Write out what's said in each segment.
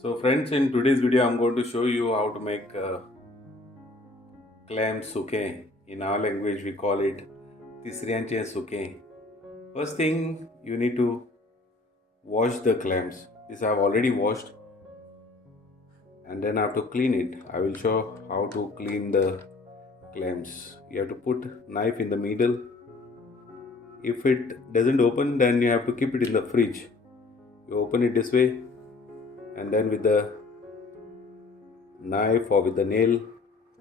So friends, in today's video I'm going to show you how to make clam suke. In our language we call it tisryanche suke. First thing, you need to wash the clams. This I have already washed, and then I have to clean it. I will show how to clean the clams. You have to put knife in the middle. If it doesn't open, then you have to keep it in the fridge. You open it this way, and then with the knife or with the nail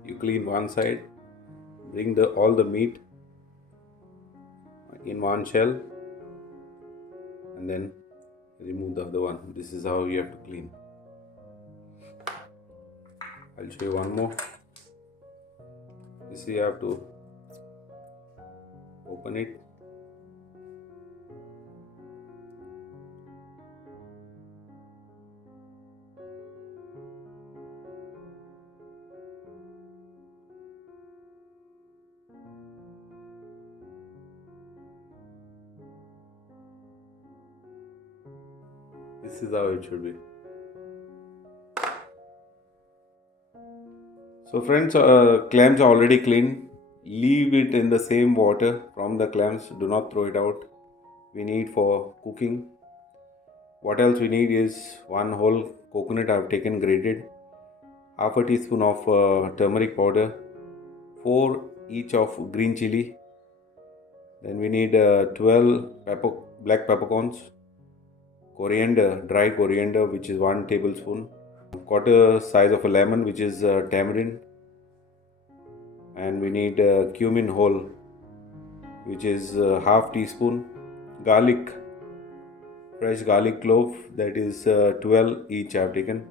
you clean one side. Bring all the meat in one shell and then remove the other one. This is how you have to clean. I'll show you one more. This you have to open it. This is how it should be. So friends, clams are already clean. Leave it in the same water from the clams. Do not throw it out. We need for cooking. What else we need is one whole coconut I have taken grated, half a teaspoon of turmeric powder, 4 each of green chilli. Then we need 12 black peppercorns, coriander, dry coriander, which is 1 tablespoon, quarter size of a lemon, which is tamarind, and we need cumin whole, which is half teaspoon, garlic, fresh garlic clove, that is 12 each I have taken.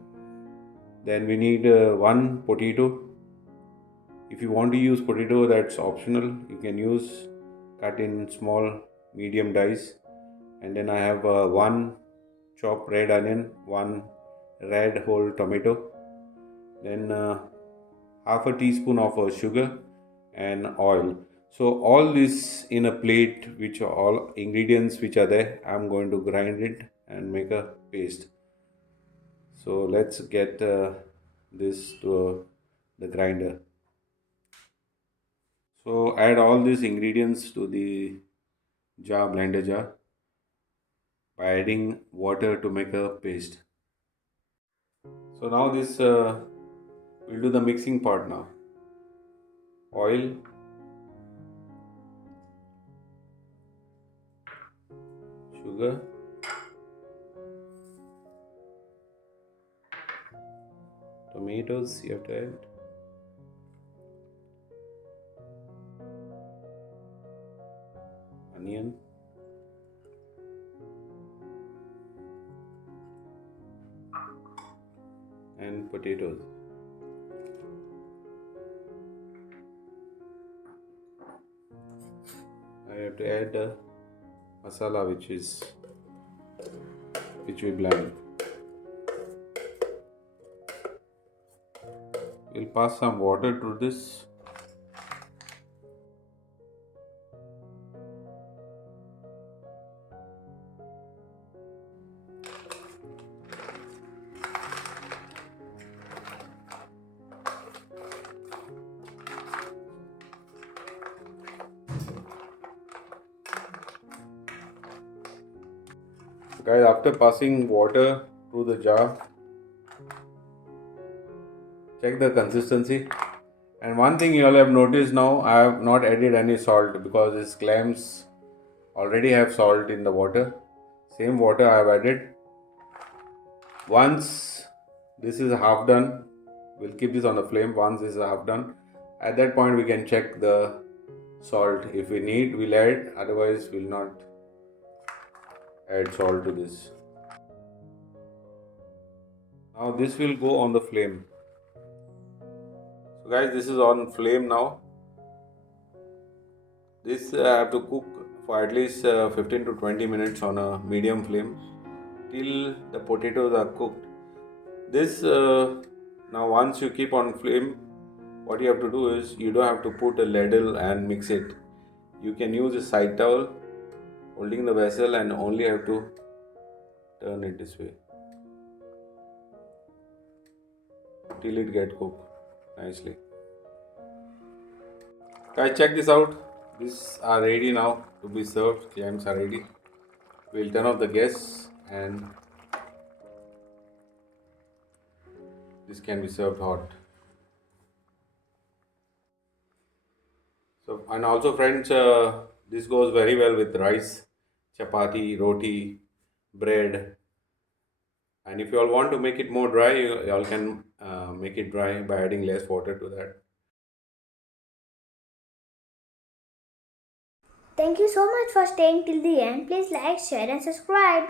Then we need 1 potato. If you want to use potato, that's optional. You can use cut in small medium dice. And then I have 1 chopped red onion, 1 red whole tomato, then half a teaspoon of sugar and oil. So all this in a plate, which are all ingredients which are there, I'm going to grind it and make a paste. So let's get this to the grinder. So add all these ingredients to the blender jar, by adding water to make a paste. So now this we'll do the mixing part now. Oil, sugar, tomatoes you have to add, onion, and potatoes. I have to add masala, which we blend. We'll pass some water to this. Guys, after passing water through the jar, check the consistency. And one thing you all have noticed now, I have not added any salt because these clams already have salt in the water. Same water I have added. Once this is half done, we'll keep this on the flame. Once this is half done, at that point we can check the salt. If we need, we'll add, otherwise we'll not add salt to this. Now this will go on the flame. So guys, this is on flame now. This I have to cook for at least 15 to 20 minutes on a medium flame till the potatoes are cooked. This now once you keep on flame, what you have to do is you don't have to put a ladle and mix it. You can use a side towel holding the vessel and only have to turn it this way. till it get cooked nicely. Guys, check this out. These are ready now to be served. Clams are ready. We'll turn off the gas and this can be served hot. So, and also friends, this goes very well with rice, chapati, roti, bread. And if you all want to make it more dry, you all can make it dry by adding less water to that. Thank you so much for staying till the end. Please like, share, and subscribe.